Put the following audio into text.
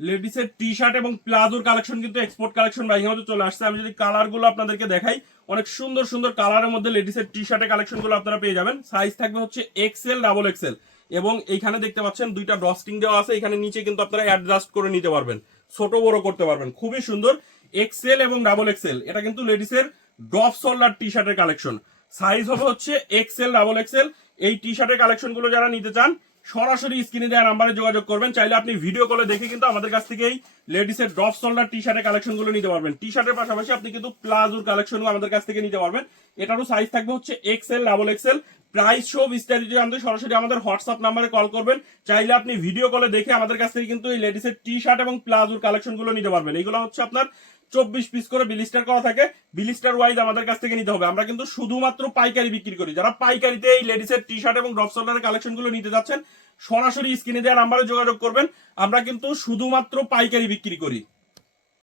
লেডিসের T shirt এবং প্লাজোর collection কিন্তু export collection বাইরের মধ্যে চলে আসছে। আমি যদি কালারগুলো আপনাদেরকে দেখাই, অনেক সুন্দর সুন্দর কালারের মধ্যে লেডিসের টি শার্টের কালেকশনগুলো আপনারা পেয়ে যাবেন। সাইজ থাকবে হচ্ছে এক্সেল, ডাবল এক্সেল, এবং এইখানে দেখতে পাচ্ছেন দুইটা ড্রস্টিং দেওয়া আছে। এখানে নিচে কিন্তু আপনারা অ্যাডজাস্ট করে নিতে পারবেন, ছোট বড় করতে পারবেন, খুবই সুন্দর। এক্সেল এবং ডাবল এক্সেল, এটা কিন্তু লেডিসের ড্রপ শোল্ডার টি শার্টের কালেকশন। সাইজ হবে হচ্ছে এক্সেল, ডাবল এক্সেল। এই টি শার্টের কালেকশনগুলো যারা নিতে চান সরাসরি স্ক্রিনে দেওয়া নাম্বারে যোগাযোগ করবেন। চাইলে আপনি ভিডিও কলে দেখে কিন্তু আমাদের কাছ থেকে এই লেডিসের ড্রপ শোল্ডার টি শার্টের কালেকশনগুলো নিতে পারবেন। টি শার্টের পাশাপাশি আপনি কিন্তু প্লাজোর কালেকশনও আমাদের কাছ থেকে নিতে পারবেন। এটারও সাইজ থাকবে হচ্ছে এক্সেল, ডাবল এক্সেল। প্রাইস সহ বিস্তারিত জানতে সরাসরি আমাদের হোয়াটসঅ্যাপ নাম্বারে কল করবেন। চাইলে আপনি ভিডিও কলে দেখে আমাদের কাছ থেকে কিন্তু এই লেডিসের টি শার্ট এবং প্লাজোর কালেকশনগুলো নিতে পারবেন। এগুলো হচ্ছে আপনার 24 পিস করে বিলিস্টার করা থাকে, বিলিস্টার ওয়াইজ আমাদের কাছ থেকে নিতে হবে। আমরা কিন্তু শুধুমাত্র পাইকারি বিক্রি করি। যারা পাইকারিতে এই লেডিসের টি শার্ট এবং ড্রপ শোল্ডারের কালেকশনগুলো নিতে যাচ্ছেন সরাসরি স্ক্রিনে দেওয়া নাম্বারে যোগাযোগ করবেন। আমরা কিন্তু শুধুমাত্র পাইকারি বিক্রি করি।